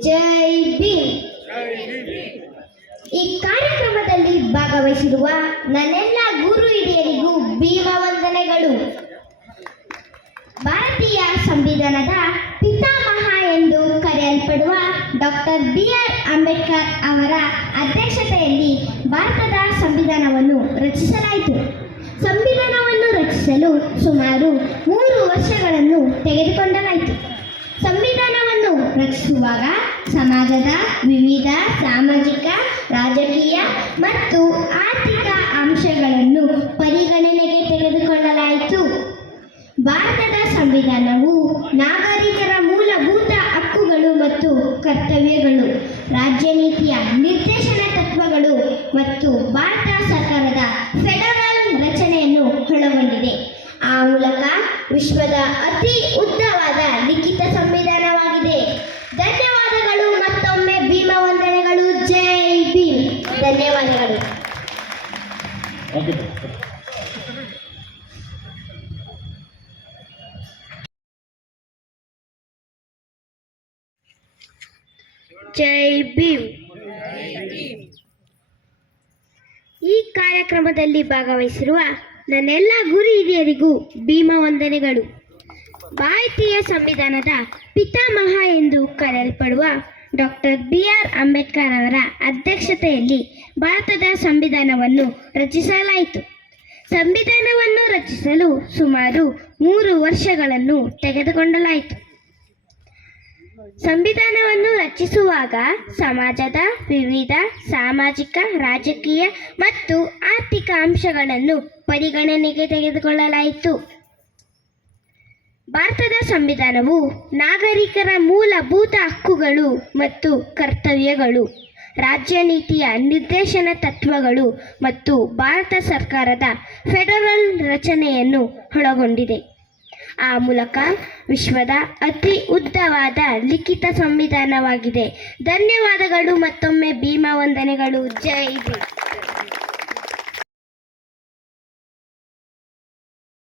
ಜೈ ಭೀಮ್. ಈ ಕಾರ್ಯಕ್ರಮದಲ್ಲಿ ಭಾಗವಹಿಸಿರುವ ನನ್ನೆಲ್ಲ ಗುರು ಹಿರಿಯರಿಗೂ ಭೀಮ ವಂದನೆಗಳು. ಭಾರತೀಯ ಸಂವಿಧಾನದ ಪಿತಾಮಹ ಎಂದು ಕರೆಯಲ್ಪಡುವ ಡಾಕ್ಟರ್ ಬಿ ಆರ್ ಅಂಬೇಡ್ಕರ್ ಅವರ ಅಧ್ಯಕ್ಷತೆಯಲ್ಲಿ ಭಾರತದ ಸಂವಿಧಾನವನ್ನು ರಚಿಸಲಾಯಿತು. ಸಂವಿಧಾನವನ್ನು ರಚಿಸಲು ಸುಮಾರು ಮೂರು ವರ್ಷಗಳನ್ನು ತೆಗೆದುಕೊಂಡಲಾಯಿತು ಸಂವಿಧಾನವನ್ನು ಸಮಾಜದ ವಿವಿಧ ಸಾಮಾಜಿಕ, ರಾಜಕೀಯ ಮತ್ತು ಆರ್ಥಿಕ ಅಂಶಗಳನ್ನು ಪರಿಗಣನೆಗೆ ತೆಗೆದುಕೊಳ್ಳಲಾಯಿತು. ಭಾರತದ ಸಂವಿಧಾನವು ನಾಗರಿಕರ ಮೂಲಭೂತ ಹಕ್ಕುಗಳು ಮತ್ತು ಕರ್ತವ್ಯಗಳು, ರಾಜ್ಯ ನೀತಿಯ ನಿರ್ದೇಶನ ತತ್ವಗಳು ಮತ್ತು ಭಾರತ ಸರ್ಕಾರದ ಫೆಡರಲ್ ರಚನೆಯನ್ನು ಒಳಗೊಂಡಿದೆ. ಆ ಮೂಲಕ ವಿಶ್ವದ ಅತಿ ಓಕೆ ಜೈ ಭೀಮ್. ಈ ಕಾರ್ಯಕ್ರಮದಲ್ಲಿ ಭಾಗವಹಿಸಿರುವ ನನ್ನೆಲ್ಲ ಗುರು ಹಿರಿಯರಿಗೂ ಭೀಮ ವಂದನೆಗಳು ಭಾರತೀಯ ಸಂವಿಧಾನದ ಪಿತಾಮಹ ಎಂದು ಕರೆಯಲ್ಪಡುವ ಡಾಕ್ಟರ್ ಬಿ ಆರ್ ಅಂಬೇಡ್ಕರ್ ಅವರ ಅಧ್ಯಕ್ಷತೆಯಲ್ಲಿ ಭಾರತದ ಸಂವಿಧಾನವನ್ನು ರಚಿಸಲಾಯಿತು. ಸಂವಿಧಾನವನ್ನು ರಚಿಸಲು ಸುಮಾರು ಮೂರು ವರ್ಷಗಳನ್ನು ತೆಗೆದುಕೊಳ್ಳಲಾಯಿತು ಸಂವಿಧಾನವನ್ನು ರಚಿಸುವಾಗ ಸಮಾಜದ ವಿವಿಧ ಸಾಮಾಜಿಕ, ರಾಜಕೀಯ ಮತ್ತು ಆರ್ಥಿಕ ಅಂಶಗಳನ್ನು ಪರಿಗಣನೆಗೆ ತೆಗೆದುಕೊಳ್ಳಲಾಯಿತು. ಭಾರತದ ಸಂವಿಧಾನವು ನಾಗರಿಕರ ಮೂಲಭೂತ ಹಕ್ಕುಗಳು ಮತ್ತು ಕರ್ತವ್ಯಗಳು, ರಾಜ್ಯ ನೀತಿಯ ನಿರ್ದೇಶನ ತತ್ವಗಳು ಮತ್ತು ಭಾರತ ಸರ್ಕಾರದ ಫೆಡರಲ್ ರಚನೆಯನ್ನು ಒಳಗೊಂಡಿದೆ. ಆ ಮೂಲಕ ವಿಶ್ವದ ಅತಿ ಉದ್ದವಾದ ಲಿಖಿತ ಸಂವಿಧಾನವಾಗಿದೆ. ಧನ್ಯವಾದಗಳು ಮತ್ತೊಮ್ಮೆ ಭೀಮಾ ವಂದನೆಗಳು. ಜೈ ಭೀಮ್.